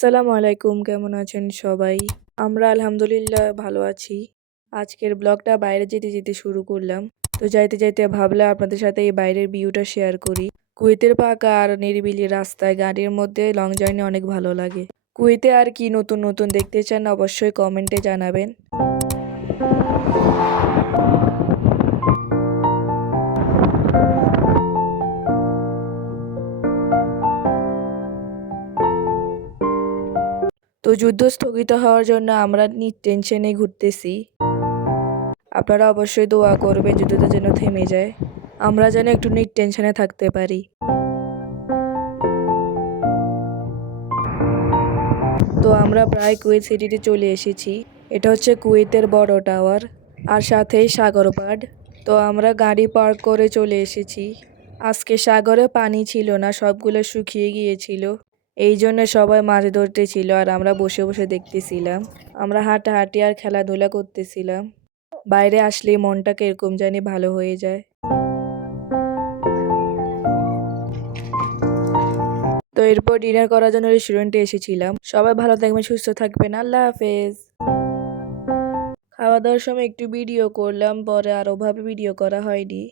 আসসালামু আলাইকুম, কেমন আছেন সবাই? আমরা আলহামদুলিল্লাহ ভালো আছি। আজকের ব্লগটা বাইরে যেতে যেতে শুরু করলাম। তো যাইতে যাইতে ভাবলাম আপনাদের সাথে এই বাইরের ভিউটা শেয়ার করি। কুয়েতের পাকা আর নিরিবিলি রাস্তায় গাড়ির মধ্যে লং জার্নি অনেক ভালো লাগে। কুয়েতে আর কি নতুন নতুন দেখতে চান অবশ্যই কমেন্টে জানাবেন। তো যুদ্ধ স্থগিত হওয়ার জন্য আমরা টেনশনে ঘুরতেছি। আপনারা অবশ্যই দোয়া করবেন যুদ্ধটা যেন থেমে যায়, আমরা যেন একটু টেনশনে থাকতে পারি। তো আমরা প্রায় কুয়েত সিটিতে চলে এসেছি। এটা হচ্ছে কুয়েতের বড় টাওয়ার আর সাথেই সাগর পাড়। তো আমরা গাড়ি পার্ক করে চলে এসেছি। আজকে সাগরে পানি ছিল না, সবগুলো শুকিয়ে গিয়েছিল। এই জন্য সবাই মাছ ধরতে ছিল আর আমরা বসে বসে দেখতেছিলাম। আমরা হাঁটাহাঁটি আর খেলাধুলা করতেছিলাম। বাইরে আসলেই মনটা কিরকম জানি ভালো হয়ে যায়। তো এরপর ডিনার করার জন্য রেস্টুরেন্টে এসেছিলাম। সবাই ভালো থাকবেন, সুস্থ থাকবেন, আল্লাহ হাফেজ। খাওয়া দাওয়ার সময় একটু ভিডিও করলাম, পরে আর ওভাবে ভিডিও করা হয়নি।